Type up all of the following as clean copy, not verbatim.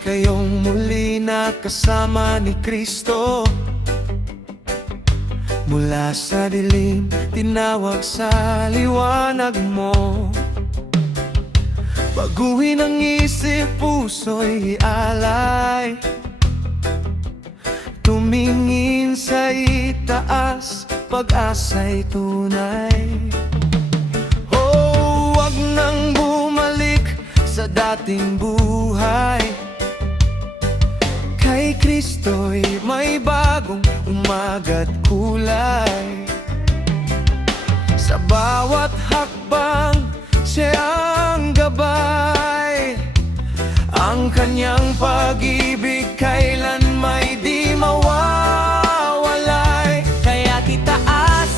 kayong muli nakasama ni Kristo. Mula sa dilim, tinawag sa liwanag mo. Baguhin ang isip, puso'y ialay. Tumingin sa itaas, pag-asa'y tunay. Oh, wag nang bumalik sa dating buhay. Kay Kristo'y may bagong umaga't kulay. Sa bawat hakbang, siya ang gabay. Ang kanyang pag-ibig kailan may di mawawalay. Kaya't itaas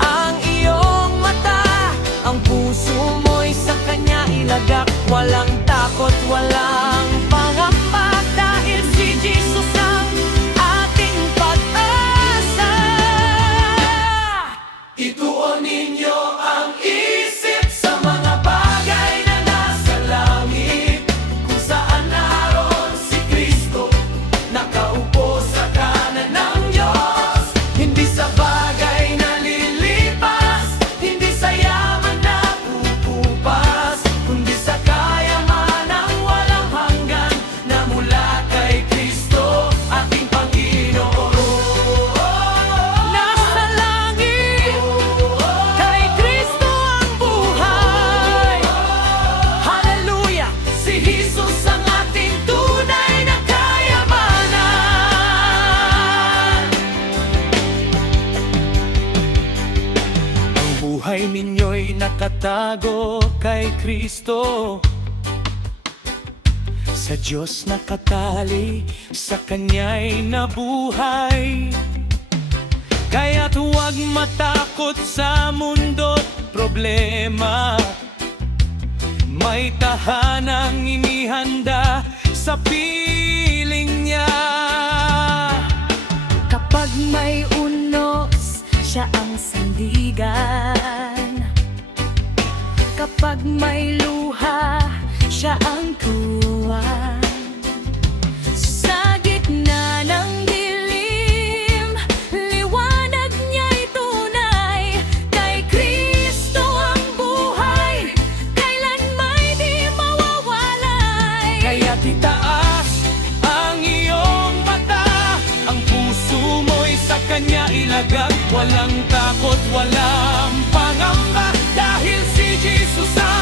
ang iyong mata, ang puso mo'y sa kanya ilagak. Walang takot, walang pangamba, dahil si Jesus ang ating pag-asa. Ituon ninyo ang isip sa mga bagay na nasa langit, kung saan naroon si Kristo, nakaupo sa kanan ng Diyos. Hindi sa bagay na lilipas, hindi sa yaman na pupupas, kundi sa kayamanang walang hanggan na mula kay Kristo, ating Panginoon. Nasa langit, kay Kristo ang buhay. Hallelujah! Si Jesus ang ating tunay na kayamanan. Ang buhay ninyo'y nakatago kay Kristo, sa Diyos nakatali, sa Kanya'y nabuhay. Kaya't huwag matakot sa mundo't problema, may tahanang inihanda sa piling niya. Kapag may unos, siya ang sandigan. Kapag may luha, siya ang tuwan. Sa gitna ng dilim, liwanag niya'y tunay. Kay Kristo ang buhay, kailan may di mawawalay. Kaya't itaas ang iyong mata, ang puso mo'y sa Kanya ilagak. Walang takot, walang pangamba, dahil si Jesus ang